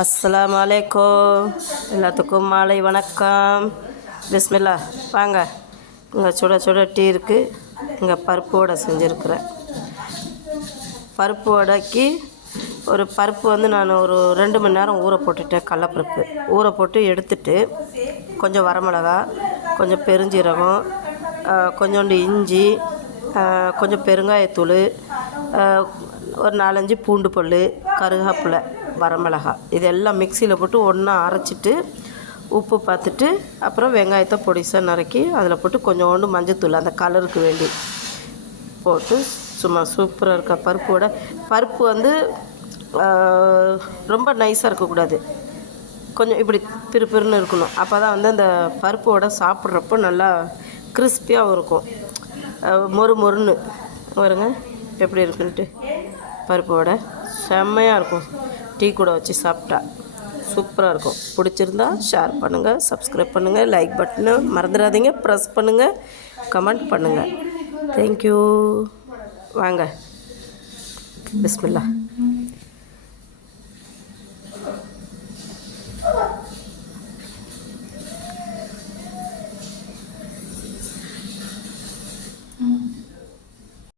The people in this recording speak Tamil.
அஸ்ஸலாமு அலைக்கும். எல்லாத்துக்கும் மாலை வணக்கம். பிஸ்மில்லா. வாங்க, இங்கே சுட சுட டீ இருக்குது. இங்கே பருப்பு வடை செஞ்சுருக்குறேன். பருப்பு வடைக்கு பருப்பு நான் ஒரு 2 மணி நேரம் ஊற போட்டுட்டேன். கடலப்பருப்பு ஊற போட்டு எடுத்துட்டு கொஞ்சம் வரமிளகா, கொஞ்சம் பெருஞ்சீரகம், கொஞ்சோண்டு இஞ்சி, கொஞ்சம் பெருங்காயத்தூள், ஒரு 4-5 பூண்டு பல், கருவேப்பிலை, வரமிளகா இதெல்லாம் மிக்சியில் போட்டு ஒன்றா அரைச்சிட்டு உப்பு பார்த்துட்டு அப்புறம் வெங்காயத்தை பொடிசாக நறுக்கி அதில் போட்டு கொஞ்சோண்டு மஞ்சத்தூள் அந்த கலருக்கு வேண்டி போட்டு சும்மா சூப்பராக இருக்கா பருப்போட. பருப்பு ரொம்ப நைஸாக இருக்கக்கூடாது, கொஞ்சம் இப்படி பிறுபிறுன்னு இருக்கணும். அப்போ தான் அந்த பருப்போட சாப்பிட்றப்போ நல்லா கிறிஸ்பியாகவும் இருக்கும், மொறு மொறுன்னு வருங்க. எப்படி இருக்குன்ட்டு பருப்போட செம்மையாக இருக்கும். டீ கூட வச்சு சாப்பிட்டா சூப்பராக இருக்கும். பிடிச்சிருந்தா ஷேர் பண்ணுங்கள், சப்ஸ்கிரைப் பண்ணுங்கள், லைக் பட்டனை மறந்துடாதீங்க ப்ரெஸ் பண்ணுங்கள், கமெண்ட் பண்ணுங்கள். தேங்க்யூ. வாங்க, பிஸ்மில்லா.